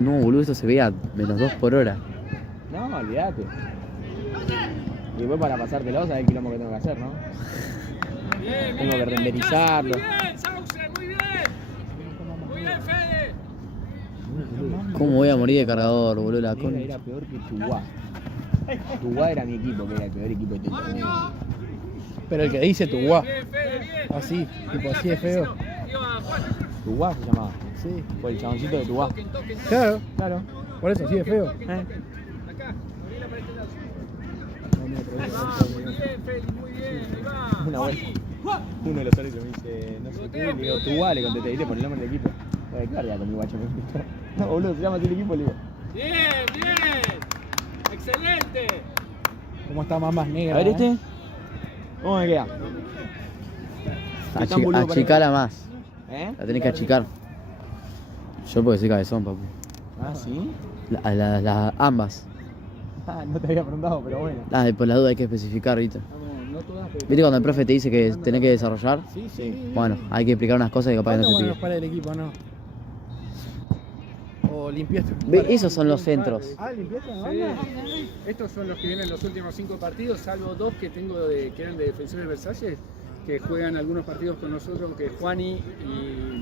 No, boludo, esto se ve a -2 por hora. No, olvídate. Y después para pasártelo, sabes el quilombo que tengo que hacer, ¿no? Tengo que renderizarlo. Muy bien, Sauce, muy bien. Muy bien, Fede. ¿Cómo voy a morir de cargador, boludo? La Negra era peor que Tugua. Tugua era mi equipo, que era el peor equipo de todo el mundo. Pero el que dice tu guá. Bien, Fede, bien. Así, tipo así es feo. Iba Juan. Tugua se llamaba. Sí. Fue el chaboncito de Tugua. Toquen. Claro, Claro. por eso así es feo. Acá, abrí para este lado. Muy bien, Fede, muy bien. Ahí va. Una vuelta. Uno de los árbitros me dice, no sé qué, le digo, Tugua, le contesté, ¿viste? Por el nombre del equipo. Oye, claro, con mi guacho me gustó. No, boludo, se llama así el equipo, le digo. Bien, bien. Excelente. ¿Cómo está más negra? A ver este. ¿Cómo me queda? Achicala más. ¿Eh? La tenés que achicar. Yo porque soy cabezón, papu. Ah, ¿sí? Ambas. Ah, no te había preguntado, pero bueno. Por la duda hay que especificar, ¿viste? No todas, pero... ¿Viste cuando el profe te dice que tenés que desarrollar? Sí. Bueno, hay que explicar unas cosas que capaz que no se bueno, pide. para el equipo, no. O limpiaste. Ve, esos son los centros. Ah, limpiaste la Sí. banda. Estos son los que vienen los últimos 5 partidos, salvo 2 que tengo que eran de Defensores Versalles, que juegan algunos partidos con nosotros, que Juani y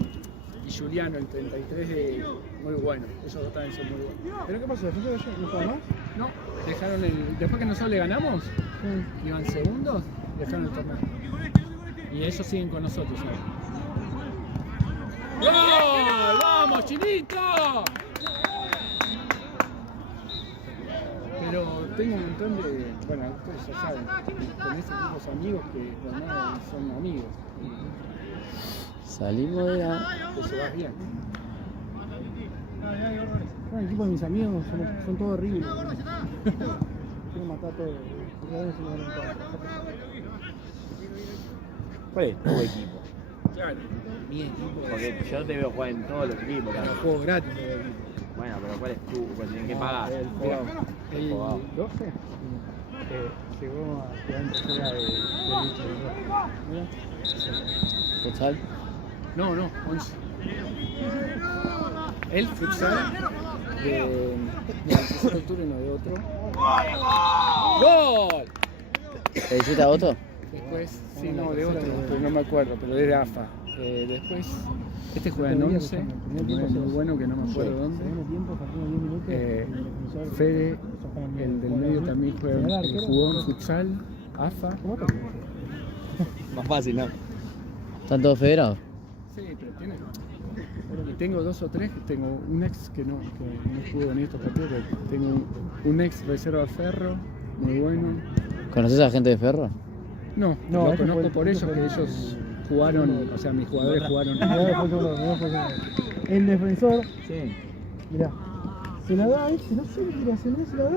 Juliano, el 33, muy bueno. Esos dos también son muy buenos. ¿Pero qué pasó? ¿Después de eso no juega más? No, dejaron después que nosotros le ganamos, iban segundos, dejaron el torneo. Y ellos siguen con nosotros ahora. ¡Gol! ¡Vamos, Chinito! Pero tengo un montón de, bueno, ustedes ya saben, con esos tipos amigos que bueno, son amigos. Salimos de la... Te llevas bien. Bueno, el equipo de mis amigos son todos horribles. Quiero matar a todos. ¿Cuál es tu equipo? Claro. Mi equipo. Porque yo te veo jugar en todos los equipos, Los claro. juegos gratis de equipo. Bueno, pero ¿cuál es tu? Pues tienen que pagar. El Mira, fogado. el Fogado. 12 llegó a jugar en tercera de Mira. ¿Futsal? No, 11. El futsal de 16 de octubre, no de otro. ¡Gol! ¿Te hiciste a Otto? Después, sí, no, de otro, pero no me acuerdo, pero es de AFA. Después, este juega en 11, muy bueno que no me acuerdo dónde. Fede, el del medio también jugó en futsal, AFA. Más fácil, ¿no? ¿Están todos federados? Sí, pero tiene. Y tengo 2 o 3, tengo un ex que no jugó en estos partidos, pero tengo un ex reserva Ferro, muy bueno. ¿Conoces a gente de Ferro? No, No, lo ese conozco fue- por ese ellos, fue- que ellos jugaron, o sea, mis jugadores jugaron. El defensor, Sí. mirá, se la da, ¿viste? No sé qué quiere hacer, ¿no? Se la da.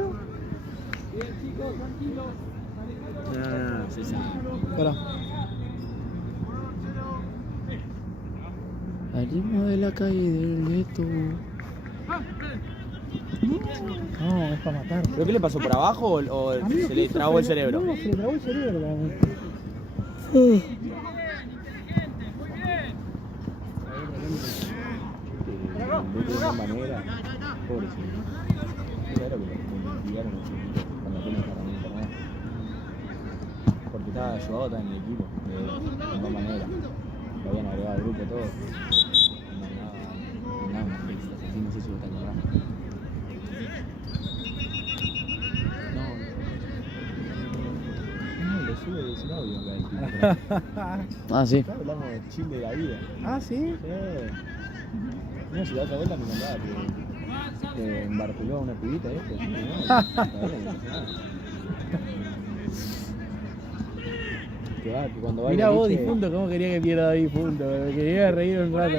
Ah, sí. Pará. Salimos de la calle del gueto. No, es para matar. ¿Pero qué le pasó? ¿Por abajo o Amigo, se ¿qué le hizo? trabó el cerebro? No, se le trabó el cerebro. la- De una manera, pobrecito. Claro que lo pillaron cuando apenas herramienta, ¿no? Porque estaba ayudado también el equipo, de dos maneras. Lo habían agregado al grupo todo. Nada más extras, así no sé si lo están llamando. No, lo sube de ese audio acá el tipo. Ah, sí. Claro, hablamos de chill de la vida. Ah, ¿sí? Sí. No, si la otra vuelta me contaba que en Barcelona una pibita esto, sí, ¿no? Está bien, no pasa nada. Que cuando va Mirá vos, difunto, cómo quería que pierda difunto. Me quería reír un rato.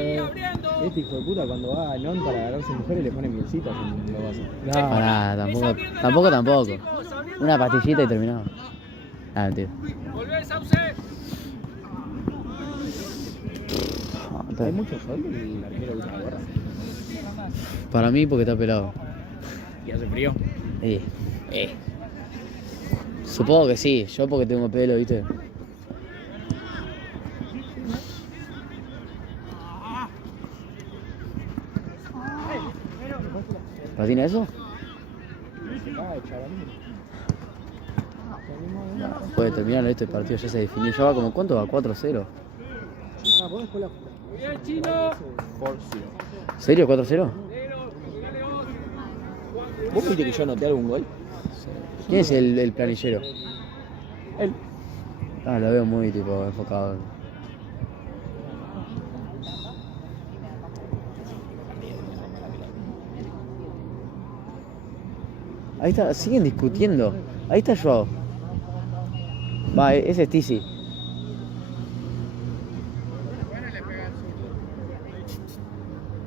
Este hijo de puta cuando va a Non para agarrarse mujeres le pone mielcitas en los vasos. Pará, tampoco. Una pastillita y terminado. Ah, mentira. Volvé, Sauce. ¿Hay mucho sol y el arquero usa la gorra? Para mí porque está pelado. ¿Y hace frío? Supongo que sí, yo porque tengo pelo, ¿viste? patina eso? Se cae, chaval. Puede terminar este partido, ya se definió. Ya va como, ¿cuánto va? 4-0. Ah, vos después la Muy bien, Chino. ¿Serio? 4-0? ¿Vos viste que yo anoté algún gol? ¿Quién es el planillero? Él. Ah, lo veo muy tipo enfocado. Ahí está, siguen discutiendo. Ahí está Joao. Va, ese es Tizi.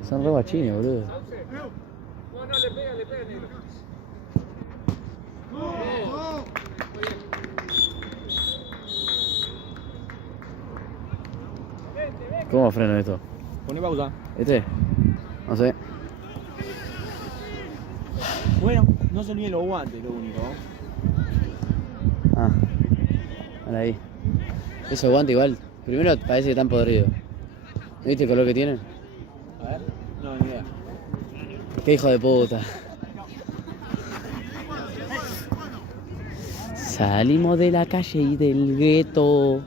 Son re bachines, boludo. No, le pega, negro. ¿Cómo freno esto? Poné pausa. ¿Este? No sé. Bueno, no se olviden los guantes, lo único. Ah, vale ahí. Eso guante igual. Primero parece que están podridos. ¿Viste el color que tienen? A ver. No, ni idea. Qué hijo de puta. Salimos de la calle y del gueto.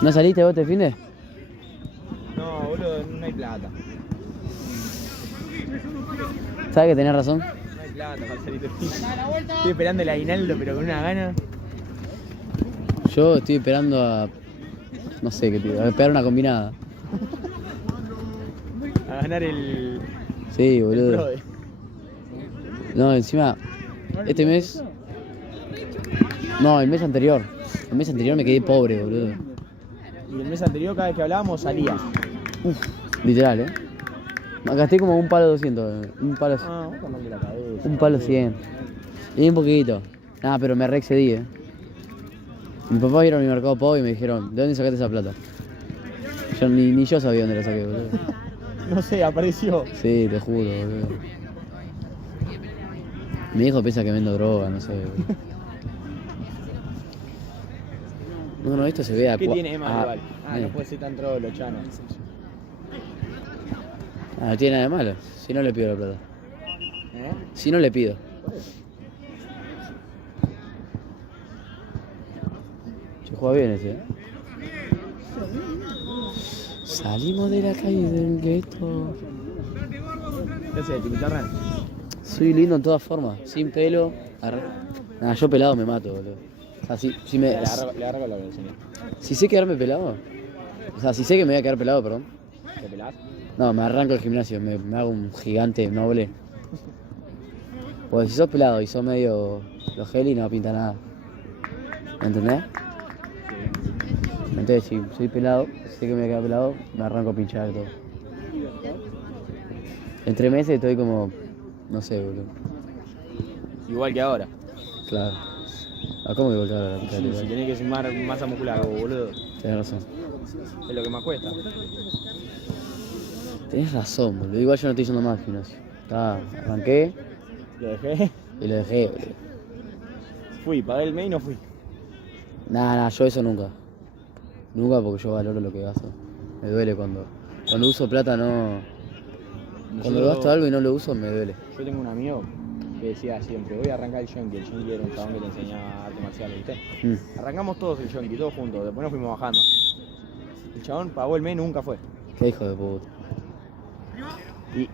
¿No saliste vos este fin de? No, boludo, no hay plata. ¿Sabes que tenés razón? No hay plata para salir de fin. Estoy esperando el aguinaldo, pero con una gana. Yo estoy esperando a... No sé qué tío, a pegar una combinada. A ganar el. Sí, el boludo. Prode. No, encima, este mes... No, el mes anterior. El mes anterior me quedé pobre, boludo. Y el mes anterior, cada vez que hablábamos, salía. Uf, literal, Gasté como un palo 200, un palo, Ah, vos tomando la cabeza. un palo 100. Y un poquito. Nada, pero me re excedí, Mi papá vieron mi mercado Pau y me dijeron, ¿de dónde sacaste esa plata? Yo ni yo sabía dónde la saqué, boludo. No sé, apareció. Sí, te juro, boludo. Mi hijo piensa que vendo droga, no sé, boludo. No, esto se ve a ¿Qué cua- tiene de malo, a- igual? Ah, no puede ser tan trolo, Chano. No tiene nada de malo. Si no le pido la plata. ¿Eh? Si no le pido. Se juega bien ese, Salimos de la calle del gueto. ¿Qué haces, Timitarran? Soy lindo en todas formas. Sin pelo. Nah, yo pelado me mato, boludo. O sea, si me... Le agarro la señor. Si sé quedarme pelado. O sea, si sé que me voy a quedar pelado, perdón. ¿Te pelás? No, me arranco el gimnasio, me hago un gigante noble. Porque si sos pelado y sos medio logeli no pinta nada. ¿Me entendés? Entonces si soy pelado, sé que me voy a quedar pelado, me arranco a pinchar todo. Entre meses estoy como, no sé, boludo. Igual que ahora. Claro. Ah, ¿cómo que volcar a la puta Sí, de si tenés que sumar masa muscular, boludo. Tenés razón. Es lo que más cuesta. Tenés razón, boludo. Igual yo no estoy yendo más al gimnasio. Arranqué Lo dejé. y lo dejé, boludo. Fui, pagué el mes y no fui. Nah, yo eso nunca. Nunca porque yo valoro lo que gasto. Me duele cuando uso plata no... Cuando gasto algo y no lo uso me duele. Yo tengo un amigo que decía siempre, voy a arrancar el yonki. El yonki era un chabón que te enseñaba arte marcial, ¿viste? Arrancamos todos el yonki, todos juntos, después nos fuimos bajando. El chabón pagó el mes y nunca fue. Qué hijo de puta.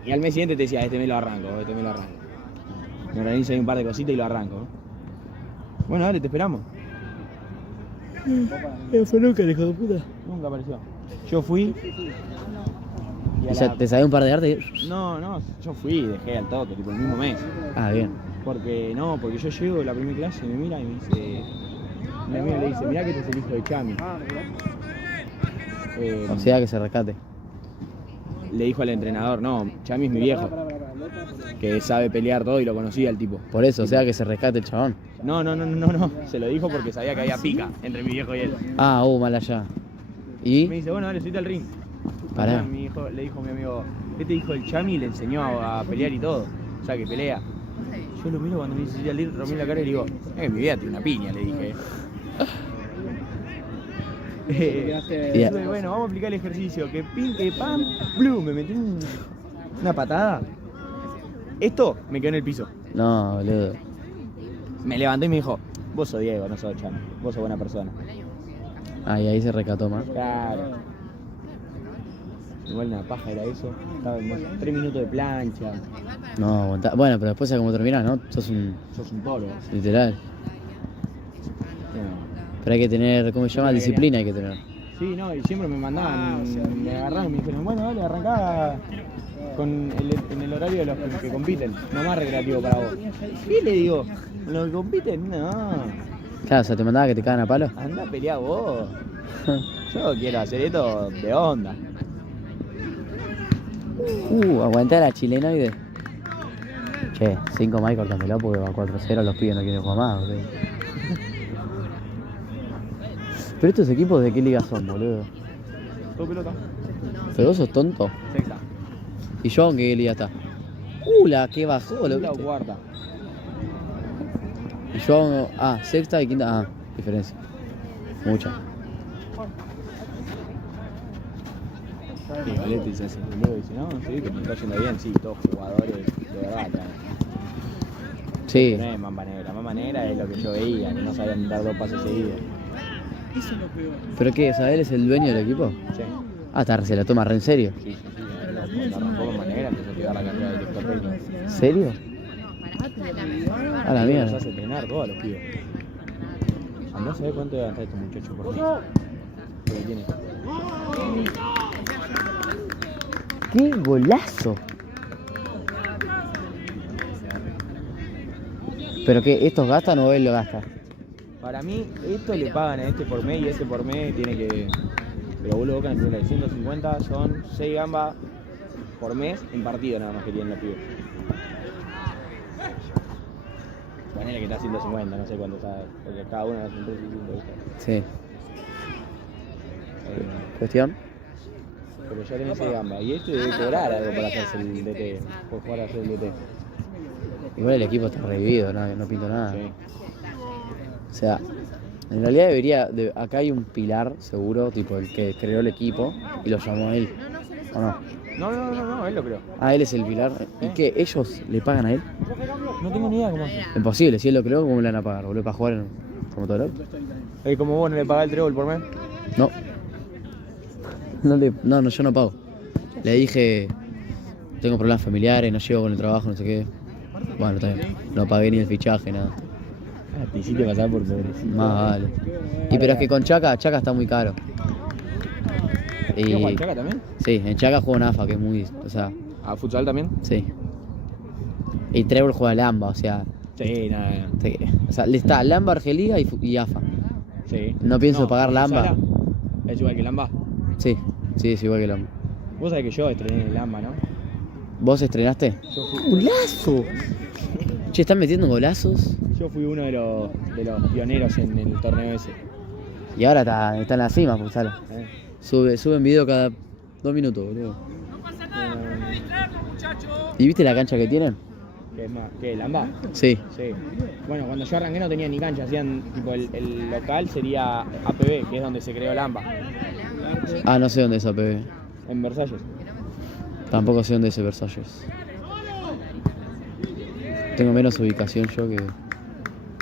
Y al mes siguiente te decía, este mes lo arranco. Me organizo ahí un par de cositas y lo arranco. Bueno, dale, te esperamos. Fue nunca el hijo de puta. Nunca apareció. Yo fui. ¿Y ya te sabés un par de arte? No, yo fui y dejé al toque, tipo el mismo mes. Ah, bien. Porque yo llego a la primera clase y me mira y me dice. Mi amigo le dice, mirá que este es el hijo de Chami. O sea que se rescate. Le dijo al entrenador, no, Chami es mi viejo. Que sabe pelear todo y lo conocía el tipo. Por eso, o sea que se rescate el chabón. No. Se lo dijo porque sabía que había pica entre mi viejo y él. Ah, mal allá. Me ¿Y? dice, bueno, dale, subite al ring. Pará. Le dijo mi amigo, este hijo del Chami y le enseñó a pelear y todo. O sea, que pelea. Yo lo miro cuando me dice subite al ring, rompí la cara y le digo, mi vida tiene una piña, le dije. Entonces, bueno, vamos a aplicar el ejercicio. Que pin, que pam, blue. Me metí una patada Esto me quedó en el piso. No, boludo. Me levantó y me dijo, vos sos Diego, no sos Chano. Vos sos buena persona. Ah, y ahí se recató más. Claro. Igual una paja era eso. Estaba en 3 minutos de plancha. No, aguantá. Bueno, pero después, ¿cómo terminás, no? Sos un. Sos un toro. Literal. No. Pero hay que tener, ¿cómo se llama? Disciplina hay que tener. Sí, no, y siempre me mandaban, me agarraban y me dijeron, bueno, dale, arrancá en el horario de los que compiten, no más recreativo para vos. ¿Qué le digo? ¿Los que compiten? No, Claro, o sea, te mandaba que te cagan a palo. anda a pelear vos. Yo quiero hacer esto de onda. Aguantá la chilenoide. Che, 5 más y cortámelo porque va 4-0, los pibes no quieren jugar más, boludo. Pero estos equipos de qué liga son, boludo. ¿Todo pelota? Pero vos sos tonto. Sexta. ¿Y yo en qué liga está? La que bajó, lo Quinta o viste. cuarta. Y yo, sexta y quinta, diferencia. Mucha. Sí, Valete se hace el dice, no, sí, que me está yendo bien, sí, todos jugadores de verdad. Claro. Sí. No es Mamba Negra, Mamba Negra es lo que yo veía, que no sabían dar 2 pases seguidos. Eso es lo peor. ¿Pero qué? ¿Sabes? ¿Él es el dueño del equipo? Sí. Se la toma re en serio. Sí. Cuando arrancó Mamba Negra empezó a tirar la carrera de director técnico. ¿En serio? A la Los mierda. hace entrenar todos los pibes. Andá a saber cuánto debe gastar este muchacho por mes. Porque tiene. ¡Qué golazo! ¿Pero qué? ¿Estos gastan o él lo gasta? Para mí, esto le pagan a este por mes y este por mes tiene que. Pero vos lo bocan en el 150 son 6 gambas por mes en partido nada más que tienen los pibes. Ponele que está 150, no sé cuánto está, porque cada uno hace un precio distinto, ¿viste? Sí. ¿Cuestión? Pero ya tenés 6 gambas y este debe cobrar algo para hacerse el DT, por jugar a hacer el DT. Igual el equipo está revivido, no pinto nada. Sí. O sea, en realidad acá hay un pilar seguro, tipo el que creó el equipo y lo llamó a él. ¿O no? No, él lo creo. Él es el pilar. ¿Y qué? ¿Ellos le pagan a él? No tengo ni idea cómo hace. Imposible, si él lo creó, ¿cómo le van a pagar? ¿Boludo? ¿Para jugar como todo loco? Como vos no le pagás el trébol por mes. No. No, yo no pago. Le dije, tengo problemas familiares, no llego con el trabajo, no sé qué. Bueno, está bien. No pagué ni el fichaje, nada. Te hiciste pasar por pobrecito. Más vale. Y pero es que con Chaca está muy caro. ¿Qué juega Chaca también? Sí, en Chaca juega en AFA, que es muy, o sea, ¿A futsal también? sí. Y Trevor juega Lamba, o sea, Sí, nada. o sea, le está Lamba, Argeliga y AFA. Sí. No pienso pagar Lamba. Sala es igual que Lamba. Sí, es igual que Lamba. Vos sabés que yo estrené en Lamba, ¿no? ¿Vos estrenaste? Yo fui, ¡Golazo! Che, ¿están metiendo golazos? yo fui uno de los pioneros en el torneo ese. Y ahora está en la cima, pues sale. ¿Eh? Suben video cada 2 minutos, boludo. ¿Y viste la cancha que tienen? ¿Qué es más? ¿Qué? ¿Lamba? Sí. Sí. Bueno, cuando yo arranqué no tenía ni cancha, hacían tipo el local sería APB, que es donde se creó Lamba, No sé dónde es APB. en Versalles. Tampoco sé dónde es Versalles. Tengo menos ubicación yo que...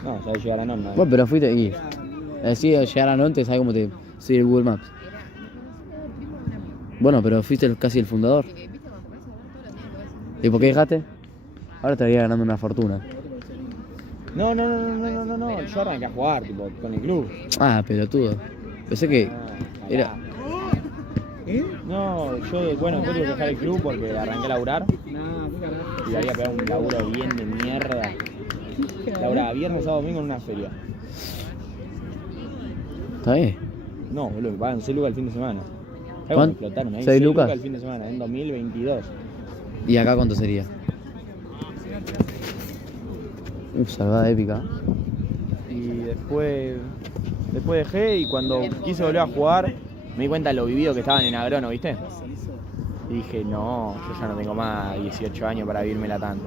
No, sabés llegar a NON, ¿no? Bueno, pero fuiste y... Así llegar a Nantes, ¿sabes cómo te sigue el Google Maps? Bueno, pero fuiste casi el fundador. ¿Y por qué dejaste? Ahora estaría ganando una fortuna. No, yo arranqué a jugar, tipo, con el club. Pelotudo. Pensé que era... No, yo, bueno, después tuve que dejar el club porque arranqué a laburar y había pegado un laburo bien de mierda. Laburaba viernes, sábado, domingo en una feria. ¿Está bien? No, boludo, me pagan 6 lucas el fin de semana. ¿Cuánto? Me explotaron ahí. 6 lucas el fin de semana, en 2022. ¿Y acá cuánto sería? Salvada épica. Y después dejé y cuando quise volver a jugar me di cuenta de lo vivido que estaban en Agrono, ¿viste? Y dije, no, yo ya no tengo más 18 años para vivírmela tanto.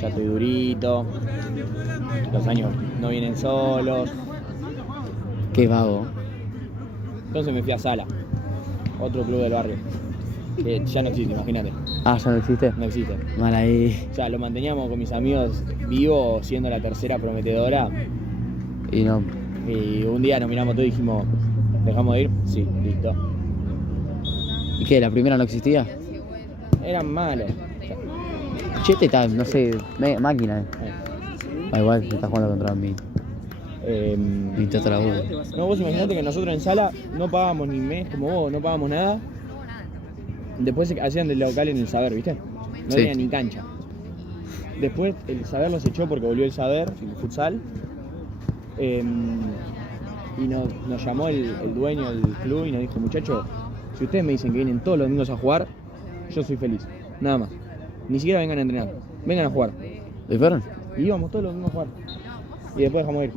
Ya estoy durito, los años no vienen solos. Qué vago. Entonces me fui a Sala, otro club del barrio. Que ya no existe, imagínate. Ah, ¿ya no existe? No existe. Mal ahí. O sea, lo manteníamos con mis amigos vivos, siendo la tercera prometedora. Y no. Y un día nos miramos todos y dijimos, ¿dejamos de ir? Sí, listo. ¿Y qué? ¿La primera no existía? Eran malos. Chete está, no sé, máquina. Ah, igual se está jugando contra mí. Mi tatarabuelo. No, vos imaginate que nosotros en sala no pagábamos ni mes como vos, no pagábamos nada. Después hacían del local en el Saber, ¿viste? No Sí. tenía ni cancha. Después el Saber los echó porque volvió el Saber, el futsal. Y nos llamó el dueño del club y nos dijo, muchachos, si ustedes me dicen que vienen todos los domingos a jugar, yo soy feliz. Nada más. Ni siquiera vengan a entrenar, vengan a jugar. ¿Y fueron? Y íbamos todos los domingos a jugar. Y después dejamos de ir.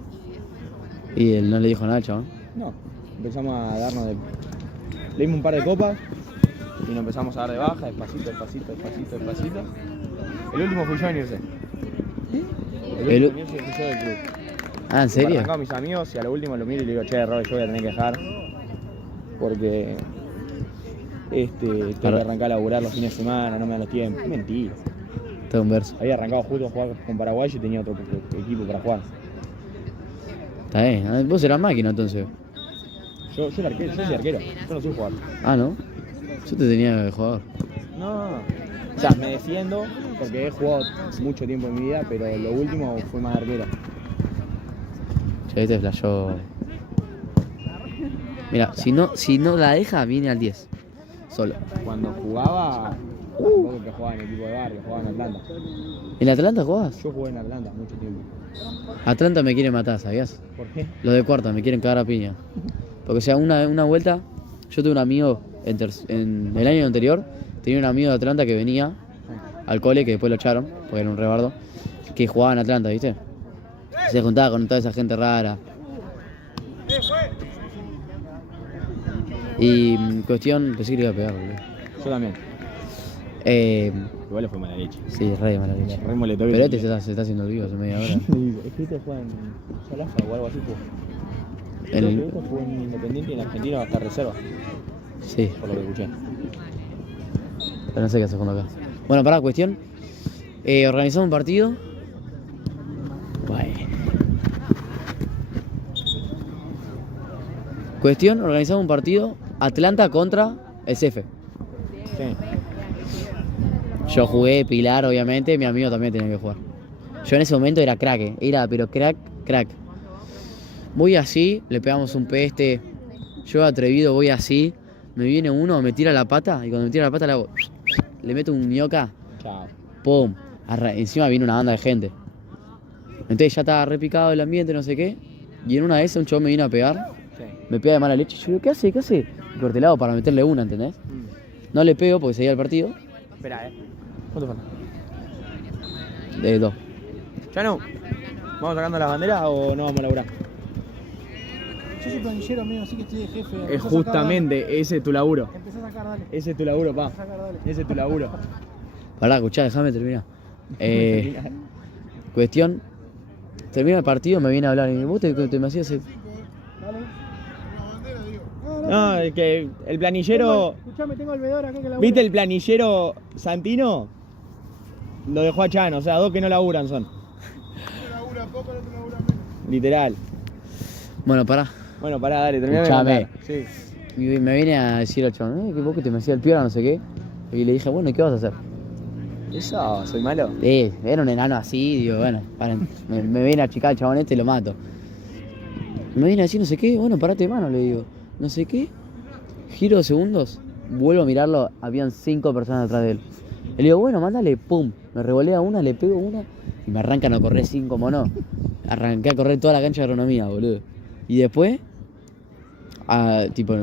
Y él no le dijo nada al chabón. No, empezamos a darnos de... Le dimos un par de copas y nos empezamos a dar de baja, despacito. El último fui yo en irse. El último en irse fui yo del club. Ah, ¿en serio? Arrancaba a mis amigos y a lo último lo miro y le digo, che, Robert, yo voy a tener que dejar porque tengo que arrancar a laburar los fines de semana, no me dan los tiempos. Mentira. Todo un verso. Había arrancado justo a jugar con Paraguay y tenía otro equipo para jugar. Está bien. Ah, vos eras máquina entonces. Yo soy arquero, yo no soy jugador. Ah, ¿no? Yo te tenía de jugador. No. O sea, me defiendo porque he jugado mucho tiempo en mi vida, pero lo último fue más arquero. Che, te flashó. Mira, si no la deja, viene al 10. Solo. Cuando jugaba, tampoco que jugaba en equipo de barrio, jugaba en Atlanta. ¿En Atlanta jugabas? Yo jugué en Atlanta mucho tiempo. Atlanta me quiere matar, ¿sabías? ¿Por qué? Los de cuarta me quieren cagar a piña. Porque, o sea, una vuelta, yo tuve un amigo en el año anterior, tenía un amigo de Atlanta que venía al cole, que después lo echaron, porque era un rebardo, que jugaba en Atlanta, ¿viste? Se juntaba con toda esa gente rara. Y cuestión, pensé que le iba a pegar, boludo. Yo también. Igual le fue mala leche. Sí, re de mala leche. Re moletó. Pero este se está haciendo el vivo hace media hora. Es que este juega en Solafa o algo así. En el- Este jugó en Independiente y en Argentina va a estar reserva, Sí, por lo que escuché. pero no sé qué hace jugando acá. Bueno, pará, cuestión. Organizamos un partido. Bueno. Cuestión, organizamos un partido. Atlanta contra SF. Sí. Yo jugué Pilar, obviamente, mi amigo también tenía que jugar. Yo en ese momento era crack, pero crack. Voy así, le pegamos un peste. Yo atrevido voy así. Me viene uno, me tira la pata y cuando me tira la pata le hago... Le meto un ñoca, Chao. ¡pum! Encima viene una banda de gente. Entonces ya estaba repicado el ambiente, no sé qué. Y en una de esas un chabón me vino a pegar. Sí. Me pega de mala leche. Yo digo, ¿qué hace? Y corté el lado para meterle una, ¿entendés? No le pego porque seguía el partido. Espera, ¿cuánto falta? De 2. Chano, ¿vamos sacando las banderas o no vamos a laburar? Yo soy planillero, amigo, así que estoy de jefe. Es Empezá a sacar, justamente ese es tu laburo. dale. Empezá a sacar, dale. Ese es tu laburo, pa. Empezá a sacar, dale. Ese es tu laburo. Pará, escuchá, déjame terminar. Cuestión, termina el partido, me viene a hablar y me gusta que te me hacías... Dale. No, es que el planillero... Escuchame, tengo el veedor acá que labura. ¿Viste el planillero Santino? Lo dejó a Chano, o sea, dos que no laburan son. Literal. Bueno, pará. Bueno, pará, dale, terminá de Escuchame. contar. Sí. Y me viene a decir al chabón, que vos que te me hacía el piola, no sé qué. Y le dije, bueno, ¿y qué vas a hacer? ¿Eso? ¿Soy malo? Era un enano así, digo, bueno, paren, me viene a achicar el chabón este y lo mato. Me viene a decir no sé qué, bueno, parate de mano, le digo. No sé qué. Giro de segundos, vuelvo a mirarlo, habían 5 personas atrás de él. Le digo, bueno, mándale, pum. Me revolea una, le pego una y me arrancan a correr 5 monos. Arranqué a correr toda la cancha de agronomía, boludo. Y después, tipo,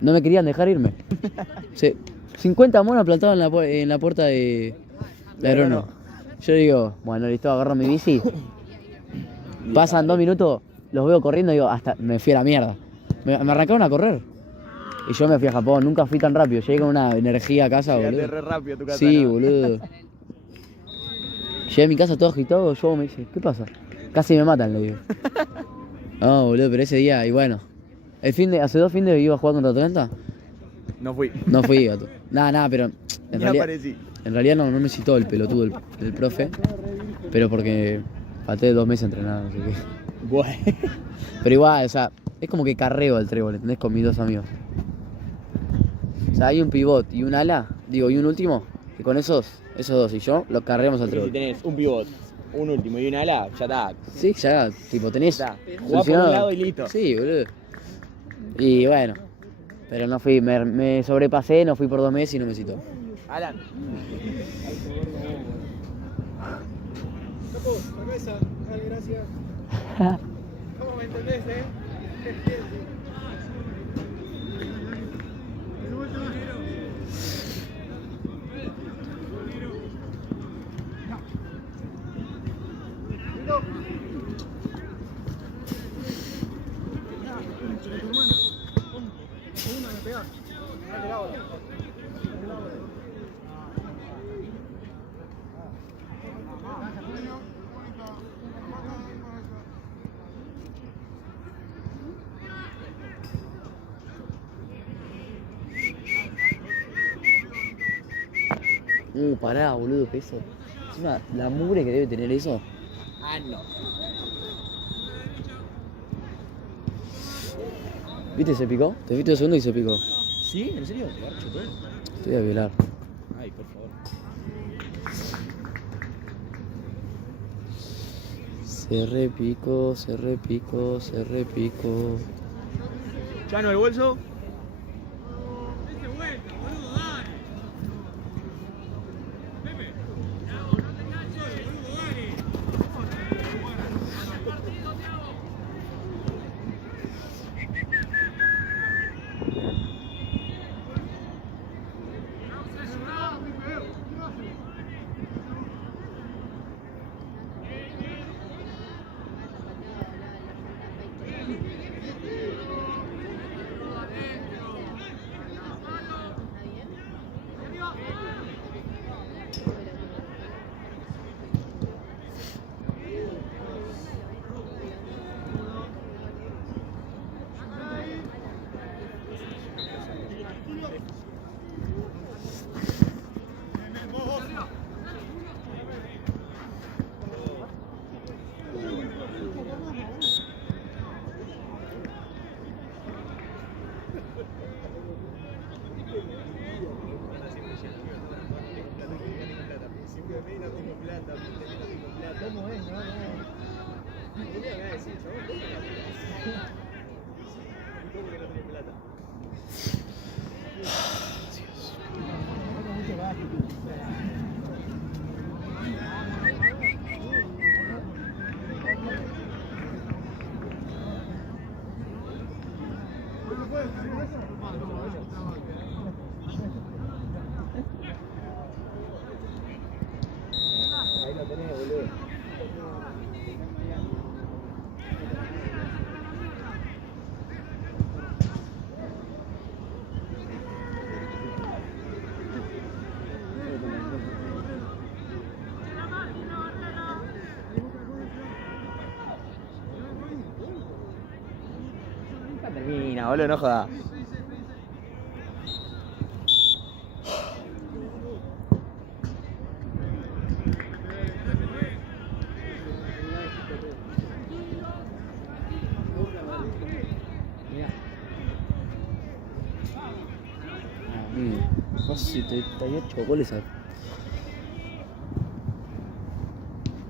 no me querían dejar irme. 50 monos plantados en la puerta de agrono. Yo digo, bueno, listo, agarro mi bici. Pasan 2 minutos, los veo corriendo y digo, hasta me fui a la mierda. Me arrancaron a correr. Y yo me fui a Japón, nunca fui tan rápido. Llegué con una energía a casa, Llegaste boludo. re rápido a tu casa. Sí, ¿no? boludo. Llegué a mi casa todo agitado, yo me dice, ¿qué pasa? Casi me matan, le digo. No, boludo, pero ese día, y bueno. Hace 2 fines iba a jugar contra Atlanta. No fui. No fui, gato. Nada, pero en Ya realidad, aparecí. en realidad no me citó el pelotudo, el profe, pero porque falté 2 meses a entrenar, no sé qué. Bueno. Pero igual, o sea, es como que carreo al trébol, ¿entendés? Con mis 2 amigos. O sea, hay un pivot y un ala, y un último, que con esos 2 y yo, lo carreamos al Si trébol. tenés un pivot, un último y un ala, ya está. Sí, ya, tipo, tenés. Ya está. Jugá por solucionado. un lado y listo. Sí, boludo. Y bueno, pero no fui, me sobrepasé, no fui por 2 meses y no me citó. Alan. Capo, cerveza. Dale, gracias. ¿Cómo me entendés, Pará, boludo, que eso. Encima, la mugre que debe tener eso. Ah, no. ¿Viste? Se picó. Te viste 2 segundos y se picó. ¿Sí? ¿En serio? ¿Te garcho todo? Estoy a violar. Ay, por favor. Se repicó, se repicó, se repicó. Chano, el bolso. ¿Cómo es? No, no. ¿Qué le voy a decir, chabón? ¿Cómo que no tenés plata? Ahí lo tenés, boludo. Ya termina, boludo, no jodas. Casi 38 goles a...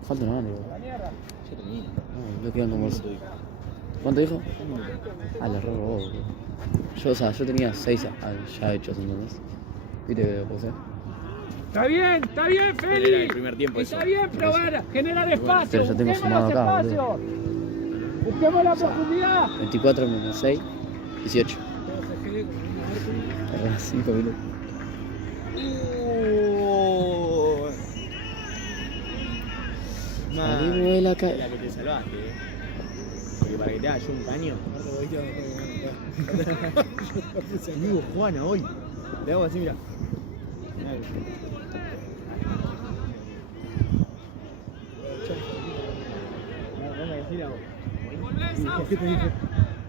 Falta una banda, igual. Ya termina. No, no quedan como... ¿Cuánto dijo? Ah, le robó, boludo. Yo tenía 6 ya hechos, entonces. ¿Viste que puedo hacer? Está bien, Feli. Era el primer tiempo Está eso. bien probar, generar espacio. Pero ya tengo busquemos sumado los acá, espacios. Busquemos la profundidad. 24 menos 6, 18. 5 minutos. Salimos de la calle. La que te salvaste, Porque para que te haga yo un caño. Ese amigo Juana hoy. Le hago así, mira. ¿Qué te dijo?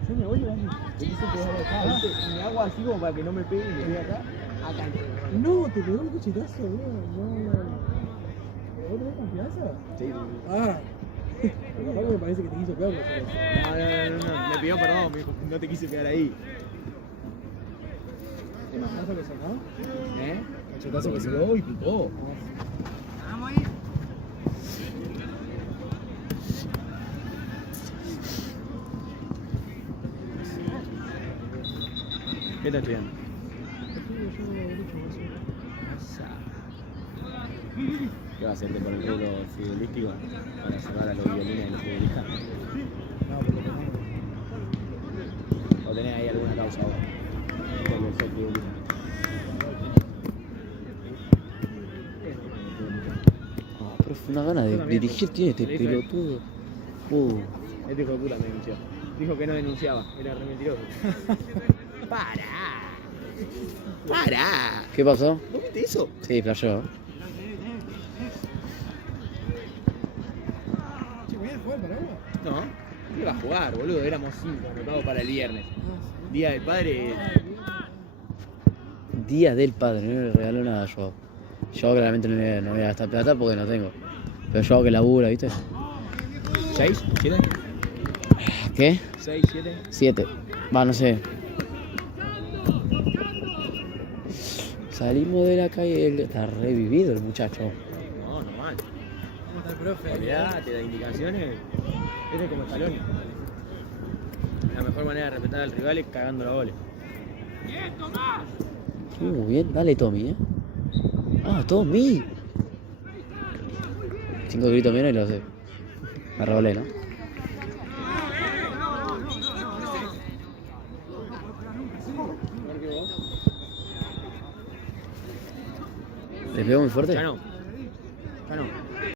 Yo me voy y vamos. Te quise pegar acá, ¿viste? Y me hago así como para que no me pegue y me pegue acá. Acá. No, te pegó un cuchetazo, boludo. No. ¿Vos tenés confianza? Sí. Ah. Capaz que me parece que te quiso pegar. No. Me pidió perdón, me dijo, no te quise pegar ahí. ¿El machetazo que sacó? ¿Eh? Machetazo que Se sacó. pegó y picó. ¿Qué estás estudiando? ¿Qué va a hacerte por el rubro futbolístico para sacar a los violines de los futbolistas? No, porque no. ¿O tenés ahí alguna causa ahora? Porque sos futbolista. Ah, pero fue una gana de dirigir, tiene este pelotudo. Este hijo de puta me denunció. Dijo que no denunciaba, era re mentiroso. ¡Para! ¡Para! ¿Qué pasó? ¿Vos viste eso? Sí, flasheó. Che, ¿voy a jugar para agua? No, iba a jugar, boludo, éramos 5, anotado para el viernes. Día del padre. Día del padre, no le regaló nada a Joao. Yo claramente no voy a gastar plata porque no tengo. Pero Joao que labura, ¿viste? ¿6? ¿7? ¿Qué? ¿6, 7? 7. Va, no sé. Salimos de la calle, está revivido el muchacho. No, normal. ¿Cómo está el profe? Olvidate, da indicaciones. Este es como Scaloni. La mejor manera de respetar al rival es cagando la goles. Muy bien, dale Tommy, Ah, Tommy. 5 gritos menos y lo sé. Me revolé, ¿no? ¿Le pegó muy fuerte? Ya no.